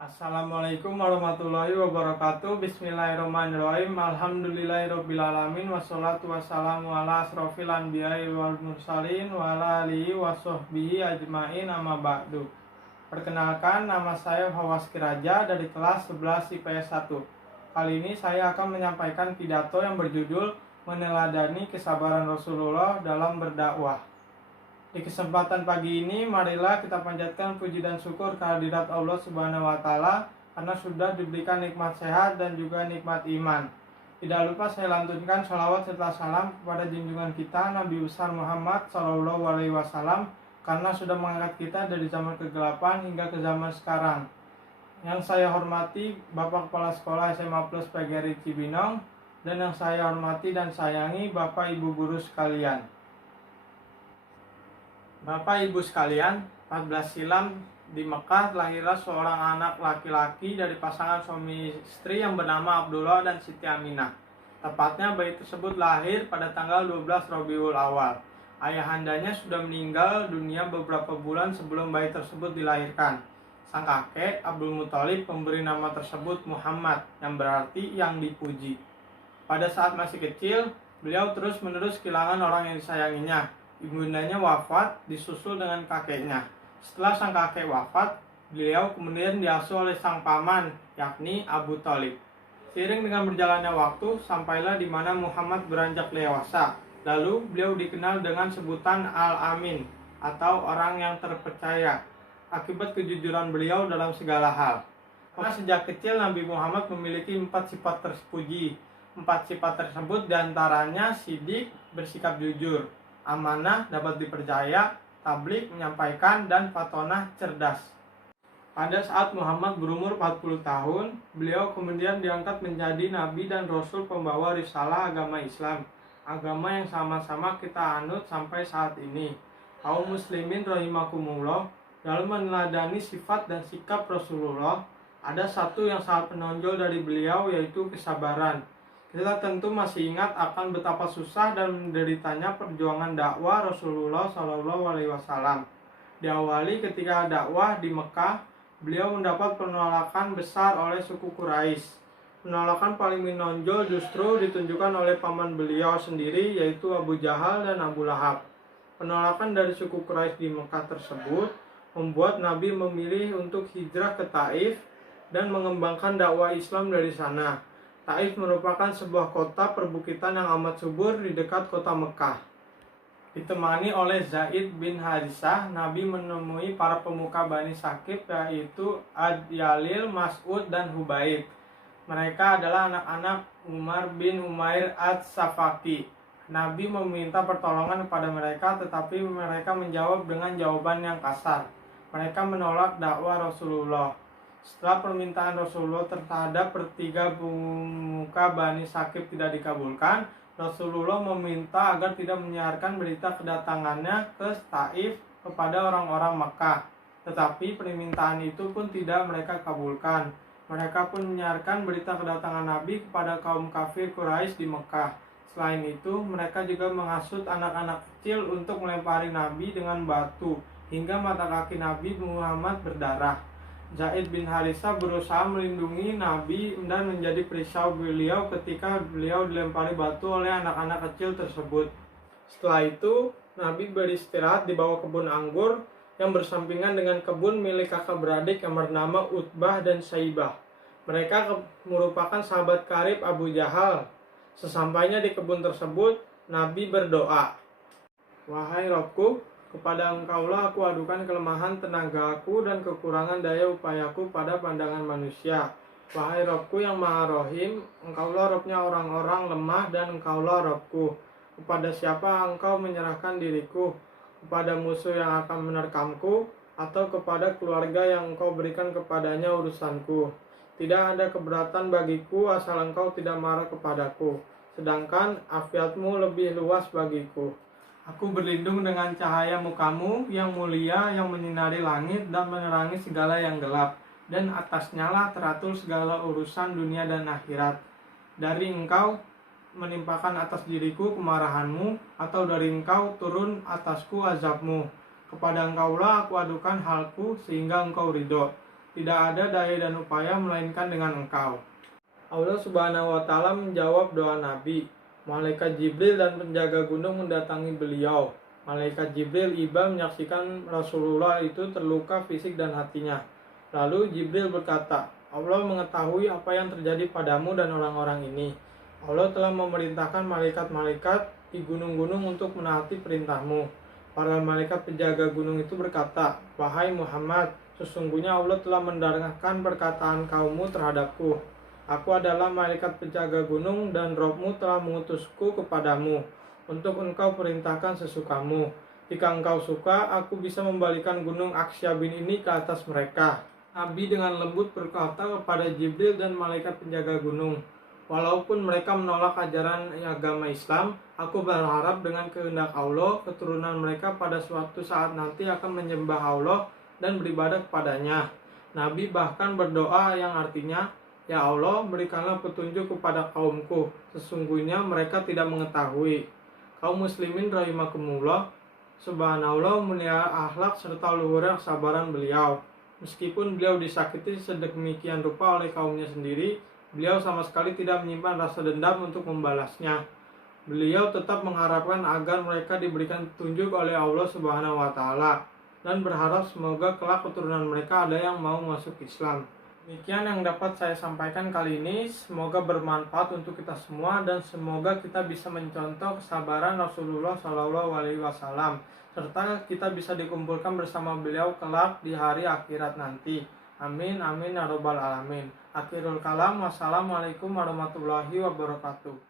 Assalamualaikum warahmatullahi wabarakatuh. Bismillahirrahmanirrahim. Alhamdulillahirrabbilalamin. Wassalatu wassalamu ala asrofil anbiya'i wal mursalin wa ala alihi wa sahbihi ajmain, amma ba'du. Perkenalkan, nama saya Hawaski Raja dari kelas 11 IPS 1. Kali ini saya akan menyampaikan pidato yang berjudul Meneladani Kesabaran Rasulullah dalam Berdakwah. Di kesempatan pagi ini, marilah kita panjatkan puji dan syukur kehadirat Allah Subhanahu wa Ta'ala karena sudah diberikan nikmat sehat dan juga nikmat iman. Tidak lupa saya lantunkan sholawat serta salam kepada junjungan kita Nabi besar Muhammad Sallallahu Alaihi Wasallam karena sudah mengangkat kita dari zaman kegelapan hingga ke zaman sekarang. Yang saya hormati Bapak Kepala Sekolah SMA Plus PGRI Cibinong, dan yang saya hormati dan sayangi Bapak Ibu guru sekalian. Bapak Ibu sekalian, 14 silam di Mekah lahirlah seorang anak laki-laki dari pasangan suami istri yang bernama Abdullah dan Siti Aminah. Tepatnya bayi tersebut lahir pada tanggal 12 Rabiul Awal. Ayahandanya sudah meninggal dunia beberapa bulan sebelum bayi tersebut dilahirkan. Sang kakek Abdul Muthalib memberi nama tersebut Muhammad, yang berarti yang dipuji. Pada saat masih kecil, beliau terus-menerus kehilangan orang yang disayanginya. Ibundanya wafat, disusul dengan kakeknya. Setelah sang kakek wafat, beliau kemudian diasuh oleh sang paman, yakni Abu Thalib. Seiring dengan berjalannya waktu, sampailah di mana Muhammad beranjak dewasa. Lalu beliau dikenal dengan sebutan Al-Amin, atau orang yang terpercaya, akibat kejujuran beliau dalam segala hal. Karena sejak kecil Nabi Muhammad memiliki 4 sifat terpuji. 4 sifat tersebut diantaranya sidik, bersikap jujur, amanah, dapat dipercaya, tabligh, menyampaikan, dan fatonah, cerdas. Pada saat Muhammad berumur 40 tahun, beliau kemudian diangkat menjadi nabi dan rasul pembawa risalah agama Islam, agama yang sama-sama kita anut sampai saat ini. Kaum muslimin rahimakumullah, dalam meneladani sifat dan sikap Rasulullah, ada satu yang sangat menonjol dari beliau, yaitu kesabaran. Kita tentu masih ingat akan betapa susah dan menderitanya perjuangan dakwah Rasulullah Shallallahu Alaihi Wasallam. Diawali ketika dakwah di Mekah, beliau mendapat penolakan besar oleh suku Quraisy. Penolakan paling menonjol justru ditunjukkan oleh paman beliau sendiri, yaitu Abu Jahal dan Abu Lahab. Penolakan dari suku Quraisy di Mekah tersebut membuat Nabi memilih untuk hijrah ke Taif dan mengembangkan dakwah Islam dari sana. Taif merupakan sebuah kota perbukitan yang amat subur di dekat kota Mekah. Ditemani oleh Zaid bin Harisah, Nabi menemui para pemuka Bani Saqif, yaitu Ad Yalil, Mas'ud, dan Hubaib. Mereka adalah anak-anak Umar bin Umair Ad-Safaki. Nabi meminta pertolongan kepada mereka, tetapi mereka menjawab dengan jawaban yang kasar. Mereka menolak dakwah Rasulullah. Setelah permintaan Rasulullah terhadap bertiga pemuka Bani Saqif tidak dikabulkan, Rasulullah meminta agar tidak menyiarkan berita kedatangannya ke Taif kepada orang-orang Makkah. Tetapi permintaan itu pun tidak mereka kabulkan. Mereka pun menyiarkan berita kedatangan Nabi kepada kaum kafir Quraisy di Mekah. Selain itu, mereka juga menghasut anak-anak kecil untuk melempari Nabi dengan batu, hingga mata kaki Nabi Muhammad berdarah. Zaid bin Harisah berusaha melindungi Nabi dan menjadi perisai beliau ketika beliau dilempari batu oleh anak-anak kecil tersebut. Setelah itu, Nabi beristirahat di bawah kebun anggur yang bersampingan dengan kebun milik kakak beradik yang bernama Utbah dan Saibah. Mereka merupakan sahabat karib Abu Jahal. Sesampainya di kebun tersebut, Nabi berdoa, "Wahai Rabbku, kepada Engkaulah aku adukan kelemahan tenagaku dan kekurangan daya upayaku pada pandangan manusia. Wahai Rabbku yang Maha Rohim, Engkaulah Rabbnya orang-orang lemah dan Engkaulah Rabbku. Kepada siapa Engkau menyerahkan diriku? Kepada musuh yang akan menerkamku, atau kepada keluarga yang Engkau berikan kepadanya urusanku? Tidak ada keberatan bagiku asal Engkau tidak marah kepadaku, sedangkan afiatmu lebih luas bagiku. Aku berlindung dengan cahaya mukamu yang mulia yang menyinari langit dan menerangi segala yang gelap, dan atasnya lah teratur segala urusan dunia dan akhirat. Dari Engkau menimpakan atas diriku kemarahanmu, atau dari Engkau turun atasku azabmu. Kepada Engkaulah aku adukan halku sehingga Engkau ridho. Tidak ada daya dan upaya melainkan dengan Engkau. Allah Subhanahu wa Ta'ala menjawab doa Nabi. Malaikat Jibril dan penjaga gunung mendatangi beliau. Malaikat Jibril iba menyaksikan Rasulullah itu terluka fisik dan hatinya. Lalu Jibril berkata, Allah mengetahui apa yang terjadi padamu dan orang-orang ini. Allah telah memerintahkan malaikat-malaikat di gunung-gunung untuk menaati perintahmu. Para malaikat penjaga gunung itu berkata, Wahai Muhammad, sesungguhnya Allah telah mendengarkan perkataan kaummu terhadapku. Aku adalah malaikat penjaga gunung dan Robmu telah mengutusku kepadamu untuk engkau perintahkan sesukamu. Jika engkau suka, aku bisa membalikan gunung Aksyabin ini ke atas mereka. Nabi dengan lembut berkata kepada Jibril dan malaikat penjaga gunung, walaupun mereka menolak ajaran agama Islam, aku berharap dengan kehendak Allah, keturunan mereka pada suatu saat nanti akan menyembah Allah dan beribadah kepadanya. Nabi bahkan berdoa yang artinya, Ya Allah, berikanlah petunjuk kepada kaumku, sesungguhnya mereka tidak mengetahui. Kaum muslimin rahimakumullah, subhanallah mulia akhlak serta luhurnya kesabaran beliau. Meskipun beliau disakiti sedemikian rupa oleh kaumnya sendiri, beliau sama sekali tidak menyimpan rasa dendam untuk membalasnya. Beliau tetap mengharapkan agar mereka diberikan petunjuk oleh Allah Subhanahu wa Ta'ala dan berharap semoga kelak keturunan mereka ada yang mau masuk Islam. Demikian yang dapat saya sampaikan kali ini. Semoga bermanfaat untuk kita semua dan semoga kita bisa mencontoh kesabaran Rasulullah SAW serta kita bisa dikumpulkan bersama beliau kelak di hari akhirat nanti. Amin amin ya rabbal alamin. Akhirul kalam. Wassalamualaikum warahmatullahi wabarakatuh.